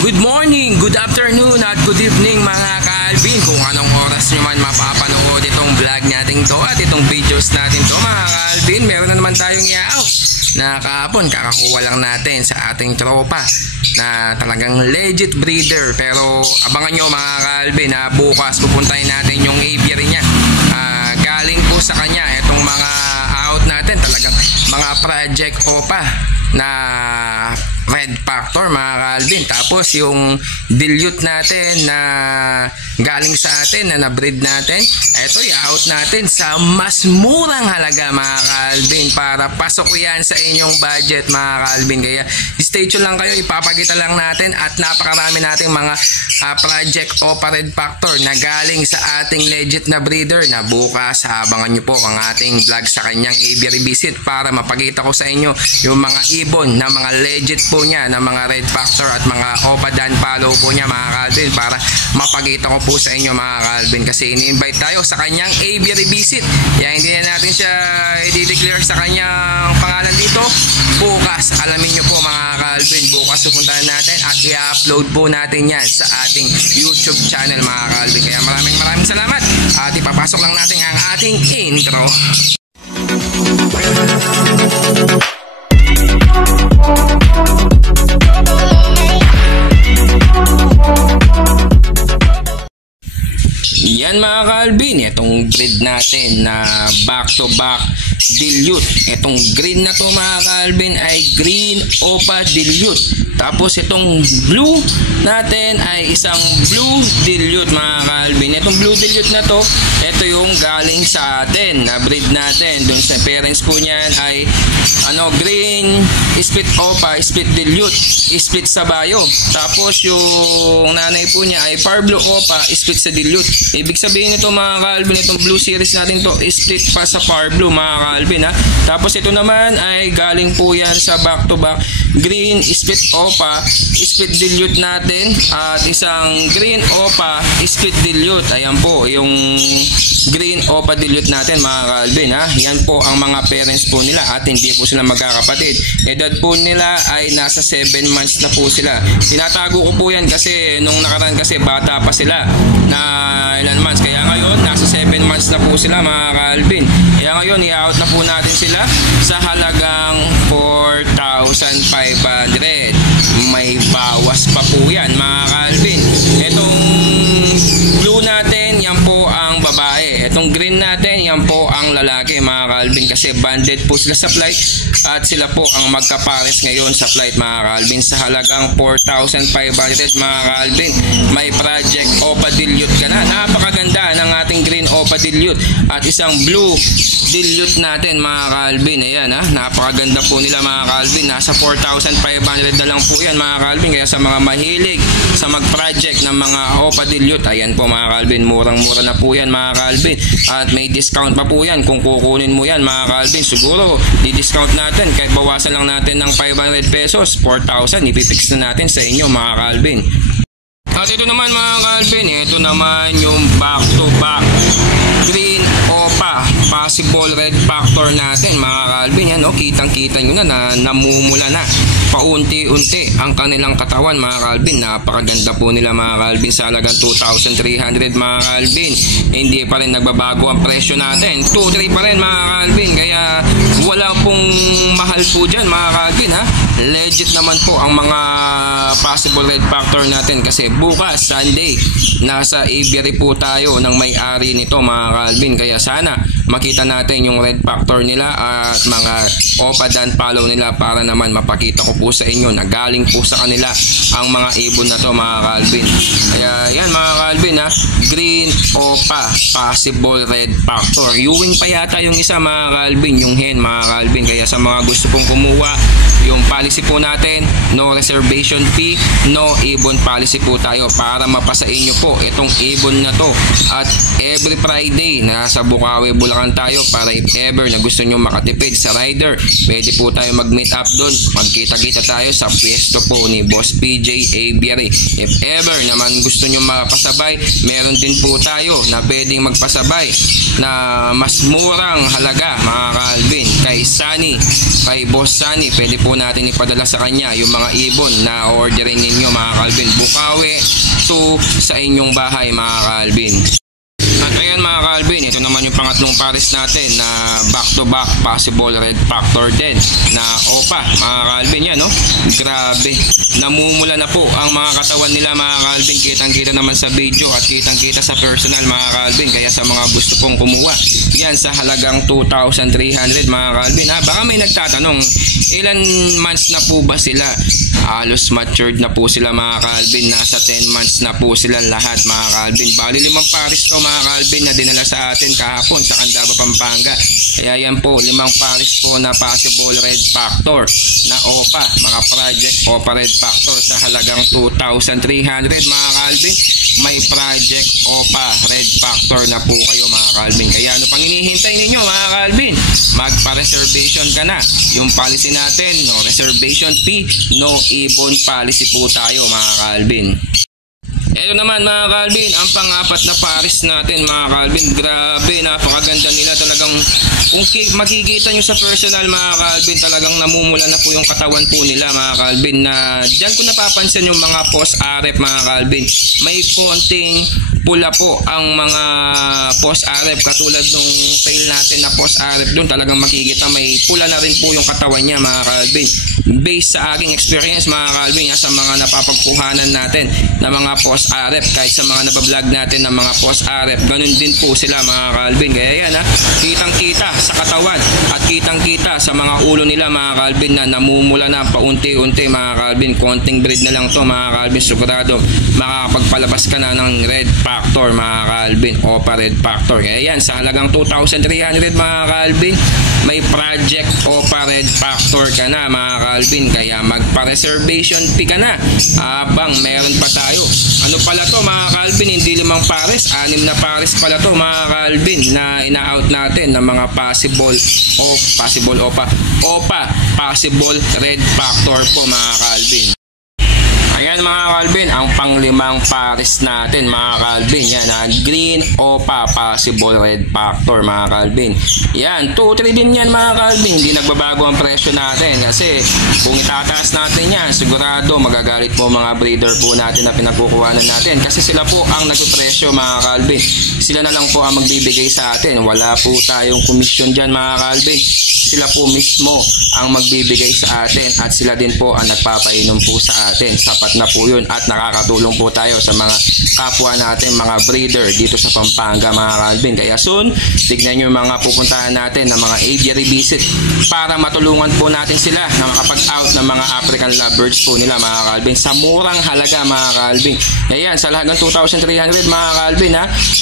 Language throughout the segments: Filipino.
Good morning, good afternoon at good evening mga ka-Alvin. Kung anong oras nyo man mapapanood itong vlog natin to at itong videos natin to mga ka-Alvin, meron na naman tayong i-out na kahapon kakakuha lang natin sa ating tropa na talagang legit breeder. Pero abangan nyo mga ka-Alvin na bukas pupuntahin natin yung aviary niya. Galing po sa kanya itong mga out natin, talagang mga project OPA na red factor mga ka-Alvin. Tapos yung dilute natin na galing sa atin na na-breed natin, eto i-out natin sa mas murang halaga mga ka-Alvin para pasok yan sa inyong budget mga ka-Alvin. Kaya stay tuned lang kayo, ipapakita lang natin at napakarami nating mga project OPA red factor na galing sa ating legit na breeder na bukas abangan nyo po ang ating vlog sa kanyang aviary visit para mapakita ko sa inyo yung mga ibon na mga legit po niya na mga red factor at mga OPA dan follow po niya mga ka-Alvin para mapakita ko po sa inyo mga ka-Alvin kasi ini-invite tayo sa kanyang aviary visit. Kaya hindi na natin siya i-declare sa kanyang pangalan dito. Bukas alamin nyo po mga ka-Alvin, bukas pupuntahan natin at i-upload po natin yan sa ating YouTube channel mga ka-Alvin. Kaya maraming salamat at ipapasok lang natin ang ating intro. Yan mga ka-Alvin, itong breed natin na back to back dilute. Itong green na to mga ka-Alvin ay green OPA dilute. Tapos itong blue natin ay isang blue dilute mga ka-Alvin. Itong blue dilute na to, ito yung galing sa atin na breed natin. Doon sa parents po niyan ay green split OPA, split dilute, split sa bayo. Tapos yung nanay po niya ay Parblo OPA, split sa dilute. Ibig sabihin nito mga ka-Alvin, itong blue series natin to, split pa sa Parblo mga ka-Alvin ha. Tapos ito naman ay galing po yan sa back to back green split OPA, split dilute natin at isang green OPA, split dilute. Ayan po yung green OPA dilute natin mga ka-Alvin ha. Yan po ang mga parents po nila at hindi po sila magkakapatid. Edad po nila ay nasa 7 months na po sila. Tinatago ko po yan kasi nung nakaraan kasi bata pa sila na ilan months. Kaya ngayon nasa 7 months na po sila mga ka-Alvin. Kaya ngayon i-out na po natin sila sa halagang 4,500. May bawas pa po yan mga ka-Alvin. Itong blue natin, yan po ang babae. Itong green natin, yan po ang lalaki mga ka-Alvin kasi banded po sila sa flight at sila po ang magkapares ngayon sa flight mga ka-Alvin sa halagang 4,500 mga ka-Alvin. May project OPA dilute ka na. Napakaganda ng ating green OPA dilute at isang blue dilute natin mga ka-Alvin. Ayan ha, napakaganda po nila mga ka-Alvin. Nasa 4,500 na lang po yan mga ka-Alvin. Kaya sa mga mahilig sa mag-project ng mga OPA dilute, ayan po mga ka-Alvin, murang-mura na po yan mga ka-Alvin. At may discount pa po yan kung kukunin mo yan mga ka-Alvin. Siguro di-discount natin kahit bawasan lang natin ng 500 pesos, 4,000 ipipix na natin sa inyo mga ka-Alvin. At ito naman mga ka-Alvin, ito naman yung back to back green OPA possible red factor natin mga ka-Alvin. Yan kitang-kita nyo na namumula na paunti-unti ang kanilang katawan mga ka-Alvin. Napakaganda po nila mga ka-Alvin sa halagang 2,300 mga ka-Alvin. Hindi pa rin nagbabago ang presyo natin, 2,300 pa rin mga ka-Alvin. Kaya wala pong mahal po dyan mga ka-Alvin ha. Legit naman po ang mga possible red factor natin kasi bukas Sunday nasa aviary po tayo ng may-ari nito mga ka-Alvin. Kaya sana makita natin yung red factor nila at mga OPA dan follow nila para naman mapakita ko po sa inyo na galing po sa kanila ang mga ibon na to mga ka-Alvin. Kaya yan mga ka-Alvin ha, green OPA possible red factor. Ewing pa yata yung isa mga ka-Alvin, yung hen mga ka-Alvin. Kaya sa mga gusto pong kumuha, yung policy po natin, no reservation fee, no ibon policy po tayo para mapasain nyo po itong ibon na to. At every Friday nasa Bukawi, Bulacan kontakan tayo para if ever na gusto nyo makatipid sa rider, pwede po tayo mag-meet up doon. Magkita-kita tayo sa pwesto po ni Boss PJ Aviary. If ever naman gusto nyo makapasabay, meron din po tayo na pwedeng magpasabay na mas murang halaga mga ka-Alvin. Kay Sunny, kay Boss Sunny, pwede po natin ipadala sa kanya yung mga ibon na orderin ninyo mga ka-Alvin. Bukawi to sa inyong bahay mga ka-Alvin. At ayan mga ka-Alvin, ito naman yung pangatlong pares natin na back-to-back possible red factor din na OPA mga ka-Alvin. Yan, no? Grabe, namumula na po ang mga katawan nila mga ka-Alvin. Kitang-kita naman sa video at kitang-kita sa personal mga ka-Alvin. Kaya sa mga gusto pong kumuha, yan sa halagang 2,300 mga ka-Alvin. Baka may nagtatanong, ilan months na po ba sila? Halos matured na po sila mga ka-Alvin. Nasa 10 months na po sila lahat mga ka-Alvin. Bali 5 pares to mga ka-Alvin na dinala sa atin kahapon sa Candaba, Pampanga. Kaya yan po, 5 pares po na possible red factor na OPA, mga project OPA red factor sa halagang 2,300 mga ka-Alvin. May project OPA red factor na po kayo mga ka-Alvin. Kaya ano pang hinihintay ninyo mga ka-Alvin? Magpa-reservation ka na. Yung policy natin, no reservation fee, no ibon policy po tayo mga ka-Alvin. Ito naman mga ka-Alvin, ang pang-apat na pares natin mga ka-Alvin. Grabe, napakaganda nila talagang. Kung makikita nyo sa personal mga ka-Alvin, talagang namumula na po yung katawan po nila mga ka-Alvin. Na dyan ko napapansin yung mga post RF mga ka-Alvin. May konting pula po ang mga post RF, katulad nung tail natin na post RF doon, talagang makikita may pula na rin po yung katawan niya mga ka-Alvin. Based sa aking experience mga ka-Alvin, sa mga napapagkuhanan natin na mga post RF, kahit sa mga nabablog natin na mga post RF, ganun din po sila mga ka-Alvin. Kaya yan kitang kita sa katawan at kitang kita sa mga ulo nila mga ka-Alvin na namumula na paunti-unti mga ka-Alvin. Konting breed na lang to mga ka-Alvin, sigurado makakapagpalabas ka na ng red factor mga ka-Alvin, OPA red factor. Kaya yan, sa halagang 2,300 mga ka-Alvin, may project OPA red factor ka na mga ka-Alvin. Kaya magpa-reservation fee ka na habang meron pa tayo. Ano pala to mga ka-Alvin, hindi 5 pares, 6 na pares pala to mga ka-Alvin na ina-out natin ng mga possible OPA possible red factor po mga ka-Alvin. Ayan mga ka-Alvin, ang pang-5 pares natin mga ka-Alvin. Yan green OPA possible red factor mga ka-Alvin. Yan, 2-3 din yan mga ka-Alvin. Hindi nagbabago ang presyo natin kasi kung itataas natin yan, sigurado magagalit po mga breeder po natin na pinagkukuhanan natin kasi sila po ang nagpipresyo mga ka-Alvin. Sila na lang po ang magbibigay sa atin. Wala po tayong komisyon dyan mga ka-Alvin. Sila po mismo ang magbibigay sa atin at sila din po ang nagpapainom po sa atin. Sapat na po yun at nakakatulong po tayo sa mga kapwa natin mga breeder dito sa Pampanga mga ka-Alvin. Kaya soon, tignan nyo yung mga pupuntahan natin na mga aviary visit para matulungan po natin sila na makapag-out ng mga African lovebirds po nila mga ka-Alvin sa murang halaga mga ka-Alvin. Ayan, sa halagang 2,300 mga ka-Alvin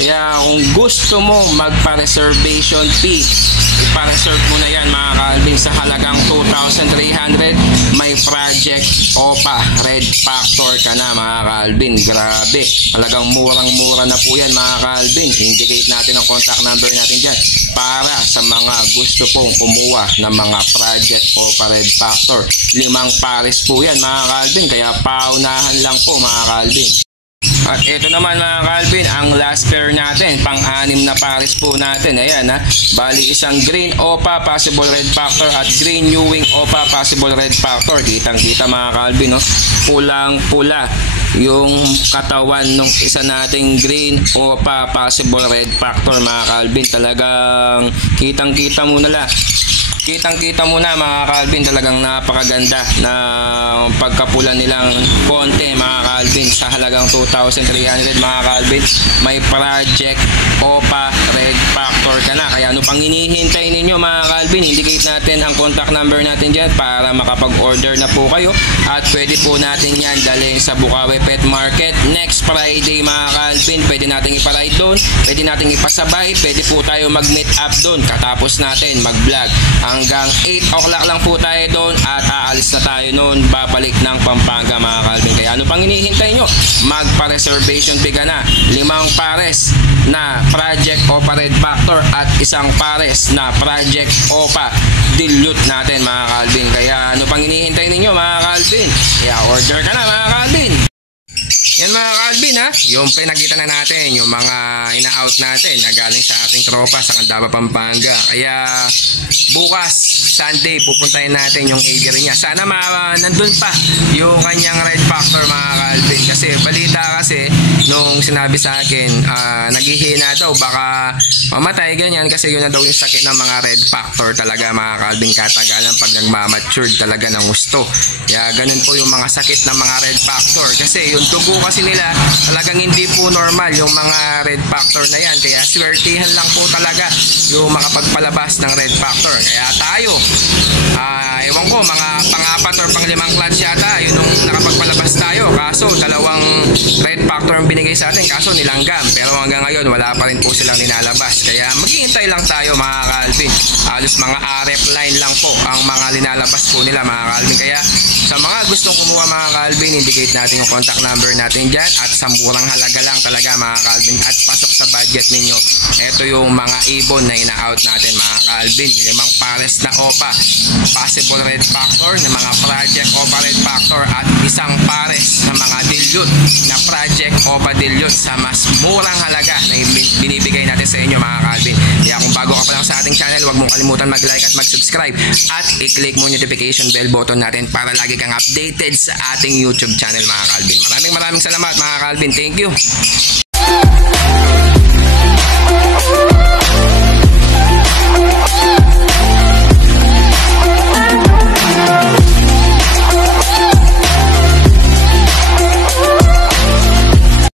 Kaya kung gusto mo magpa-reservation fee, ipa-reserve mo na yan mga ka-Alvin sa halagang 2,300. May project OPA red factor ka na mga ka-Alvin. Grabe, talagang murang-mura na po yan mga ka-Alvin. Indicate natin ang contact number natin dyan para sa mga gusto pong kumuha ng mga project OPA red factor. 5 pares po yan mga ka-Alvin, kaya paunahan lang po mga ka-Alvin. At ito naman mga ka-Alvin, ang last pair natin, pang-6 na pares po natin. Ayan bali isang green OPA possible red factor at green New Wing OPA possible red factor. Kitang kita mga ka-Alvin, pulang pula yung katawan ng isa nating green OPA possible red factor mga ka-Alvin. Talagang kitang kita mo na lang. Kitang-kita mo na mga ka-Alvin, talagang napakaganda na pagkapula nilang konti mga ka-Alvin sa halagang 2,300 mga ka-Alvin. May project OPA red factor ka na. Kaya ano pang hinihintay ninyo mga ka-Alvin? Indicate natin ang contact number natin dyan para makapag-order na po kayo at pwede po natin yan dalhin sa Bukawi Pet Market next Friday mga ka-Alvin. Pwede natin iparide doon, pwede natin ipasabay, pwede po tayo mag-meet up doon katapos natin mag-vlog. Hanggang 8 o'clock lang po tayo doon at aalis na tayo noon, babalik ng Pampanga mga ka-Alvin. Kaya ano pang hinihintay nyo? Magpa-reservation fee ka na 5 pares na Project Opa Red Factor at isang pares na Project Opa Dilute natin mga Calvin. Kaya ano pang hinihintay ninyo mga Calvin? Kaya order ka na mga Calvin. Yan mga Calvin ha, yung pinakita na natin, yung mga ina-out natin na galing sa ating tropa sa Candaba, Pampanga. Kaya bukas, Sunday, pupuntahin natin yung area niya. Sana nandun pa yung kanyang Red Factor mga Calvin. Kasi balita kasi, nung sinabi sa akin, naghihina daw, baka mamatay ganyan. Kasi yun na daw yung sakit ng mga Red Factor talaga mga Calvin. Katagalan pag nagmamatured talaga ng gusto. Kaya ganun po yung mga sakit ng mga Red Factor. Kasi yung dugo kasi nila talagang hindi po normal yung mga Red Factor na yan. Kaya swertihan lang po talaga yung makapagpalabas ng Red Factor. Kaya tayo, ewan ko, mga pang-4 or pang-5 clutch yata yun nung nakapagpalabas tayo. Kaso dalawang Red Factor ang binigay sa atin, kaso nilanggam. Pero hanggang ngayon wala pa rin po silang nilalabas. Kaya maghihintay lang tayo mga Calvin. Halos mga RF line lang po ang mga linalabas po nila mga Calvin. Kaya sa mga gustong kumuha mga Calvin, indicate natin yung contact number natin dyan at sa murang halaga lang talaga mga Calvin at pasok sa budget ninyo. Ito yung mga ibon na ina-out natin mga Calvin. 5 pares na OPA possible Red Factor na mga Project OPA Red Factor at isang pares na mga dilute na Project OPA Dilute sa mas murang halaga na binibigay natin sa inyo mga Calvin. Kaya kung bago ka pa lang sa ating channel, huwag mong kalimutan mag-like at mag-subscribe at i-click mo yung notification bell button natin para lagi kang updated sa ating YouTube channel mga Calvin. Maraming salamat mga Calvin. Thank you.